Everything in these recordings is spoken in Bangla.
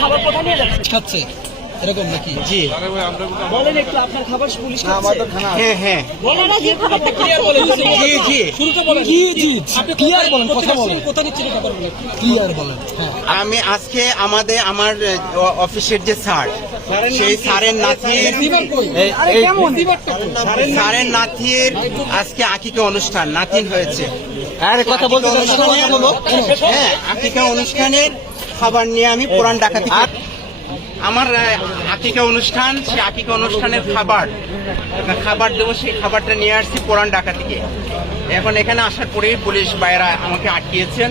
খাবার কোথায় নিয়ে যাচ্ছে খাচ্ছে এরকম নাকি? জি বলেন একটু আপনার খাবার পুলিশ খাচ্ছে? হ্যাঁ হ্যাঁ বলেন না, যে খাবারটা ক্লিয়ার বলেন। জি জি শুরুতে বলেন। জি জি আপনি ক্লিয়ার বলেন, কথা বলেন, কোথায় নিচ্ছেন খাবার বলেন, ক্লিয়ার বলেন। হ্যাঁ আমি আজকে আমার অফিসের যে স্যার, সেই স্যারের নাতির আজকে আকিকা অনুষ্ঠান, নাতিন হয়েছে। আরে কথা বলতে হ্যাঁ, আকিকা অনুষ্ঠানের খাবার নিয়ে আমি পুরান ডাকাতি, আমার আকিকা অনুষ্ঠান, সেই আকিকা অনুষ্ঠানের খাবার দেবো, সেই খাবারটা নিয়ে আসছি পুরান ঢাকা থেকে। এখন এখানে আসার পরেই পুলিশ ভাইয়েরা আমাকে আটকিয়েছেন,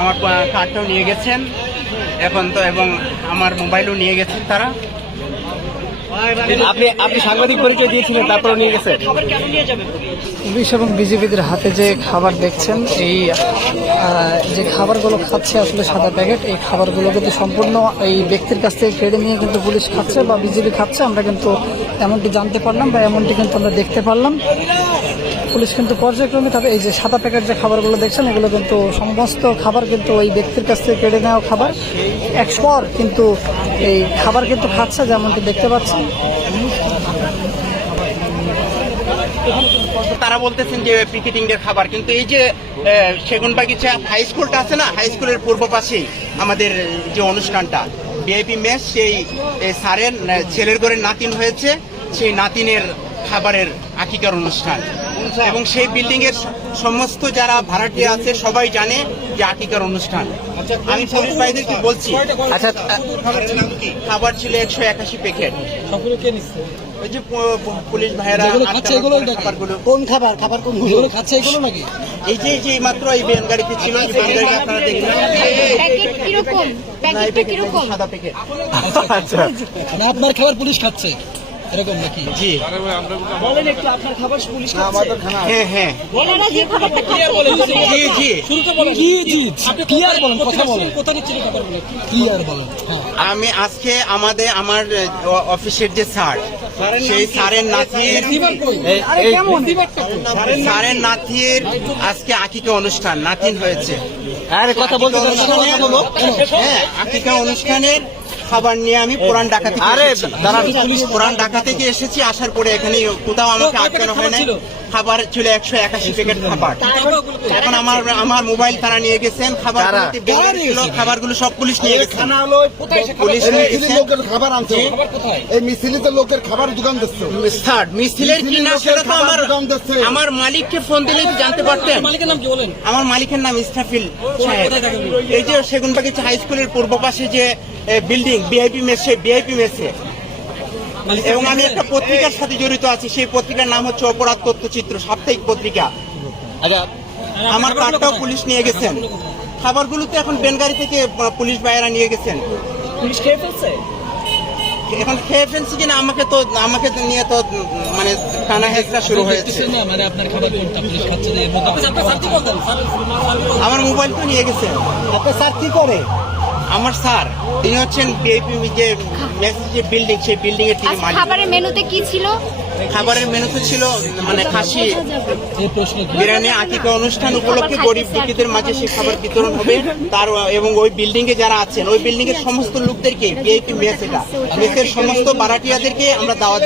আমার কার্ডটাও নিয়ে গেছেন এখন তো, এবং আমার মোবাইলও নিয়ে গেছেন তারা। আপনি সাংবাদিক পরিচয় দিয়েছিলেন, তারপরে নিয়ে গেছেন। পুলিশ এবং বিজেপিদের হাতে যে খাবার দেখছেন, এই যে খাবারগুলো খাচ্ছে আসলে সাদা প্যাকেট, এই খাবারগুলো কিন্তু সম্পূর্ণ এই ব্যক্তির কাছ থেকে কেড়ে নিয়ে কিন্তু পুলিশ খাচ্ছে বা বিজেপি খাচ্ছে। আমরা কিন্তু এমনটি জানতে পারলাম বা এমনটি কিন্তু আমরা দেখতে পারলাম। পুলিশ কিন্তু পর্যায়ক্রমে তাদের এই যে সাদা প্যাকেট যে খাবারগুলো দেখছেন, এগুলো কিন্তু সমস্ত খাবার কিন্তু ওই ব্যক্তির কাছ থেকে কেড়ে নেওয়া খাবার, একশোর কিন্তু এই খাবার কিন্তু খাচ্ছে, যেমনটি দেখতে পাচ্ছেন। তারা বলতেছেন যে পিকেটিং এর খাবার, কিন্তু এই যে সেগুনবাগিচা হাই স্কুলটা আছে না, হাই স্কুলের পূর্ব পাশেই আমাদের যে অনুষ্ঠানটা ভিআইপি মেস, সেই স্যারের ছেলের ঘরের নাতিন হয়েছে, সেই নাতিনের খাবারের আকিকার অনুষ্ঠান, এবং সেই বিল্ডিং এর সমস্ত যারা ভাড়াটিয়া আছে সবাই জানে যে আকিকার অনুষ্ঠান। আমি পুলিশ ভাইদেরকে বলছি, আচ্ছা খাবার ছিল 181 প্যাকেট। ওই যে পুলিশ ভাইয়েরা খাবারগুলো, কোন খাবার কোনগুলো খাচ্ছে এগুলো নাকি? এই যে মাত্র এই ভ্যান গাড়িতে ছিল, এই ভ্যান গাড়িতে আপনারা দেখলেন সাদা প্যাকেট। আচ্ছা আপনার খাবার পুলিশ খাচ্ছে এরকম নাকি? জি বলেন একটু আপনার খাবার পুলিশ খাচ্ছে? হ্যাঁ হ্যাঁ বলেন না, যে খাবারটা ক্লিয়ার বলেন। জি জি শুরুতে বলেন। জি জি আপনি ক্লিয়ার বলেন, কথা বলেন, কোথায় নিচ্ছেন খাবার বলেন, ক্লিয়ার বলেন। হ্যাঁ আমি আজকে আমার অফিসের যে স্যার, সেই স্যারের নাতির আজকে আকিকা অনুষ্ঠান, নাতিন হয়েছে। আরে কথা বলতে হ্যাঁ, আকিকা অনুষ্ঠানের খাবার নিয়ে আমি পুরান ঢাকা থেকে পুরান ঢাকা থেকে এসেছি। আসার পরে এখানে কোথাও আমাকে আটকানো হয় নাই। খাবার ছিল 181 প্যাকেট খাবার। এখন আমার মোবাইল তারা নিয়ে গেছেন, খাবারগুলো সব পুলিশ নিয়ে গেছেন। পুলিশ নিয়ে গেছেন খাবার আনছে, এই মিছিলিতে লোকের খাবার দোকান দিচ্ছে। মিছিলের কি না সেটা তো আমার মালিককে ফোন দিলে জানতে পারতেন। মালিকের নাম কি বলেন? আমার মালিকের নাম ইসরাফিল সাহেব। এই যে সেগুনবাগিচা হাই স্কুলের পূর্ব পাশে যে বিল্ডিং ভিআইপি মেস, সেই ভিআইপি মেসে, এবং আমি একটা পত্রিকার সাথে জড়িত আছি, সেই পত্রিকার নাম হচ্ছে অপরাধ তথ্যচিত্র, সাপ্তাহিক পত্রিকা। আমার কার্ডটাও পুলিশ নিয়ে গেছেন। খাবারগুলো তো এখন বেনগাড়ি থেকে পুলিশ ভাইয়েরা নিয়ে গেছেন। পুলিশ খেয়ে ফেলছে? এখন খেয়ে ফেলছে কিনা আমাকে নিয়ে তো মানে টানা হেঁচড়া শুরু হয়েছে। আমার মোবাইল তো নিয়ে গেছেন। আপনার স্যার কি করে? আমার স্যার, তিনি হচ্ছেন ভিআইপি যে বিল্ডিং, সেই বিল্ডিং এর তিনি মালিক। খাবারের মেনুতে কি ছিল? খাবারের মেনুতে ছিল মানে খাসি বিরিয়ানি। আকিকা অনুষ্ঠান উপলক্ষে গরিব দুঃখীদের মাঝে সেই খাবার বিতরণ হবে তার, এবং ওই বিল্ডিং এ যারা আছেন, ওই বিল্ডিং এর সমস্ত লোকদেরকে ভিআইপি মেস, এটা মেসের সমস্ত ভাড়াটিয়াদেরকে আমরা দাওয়াত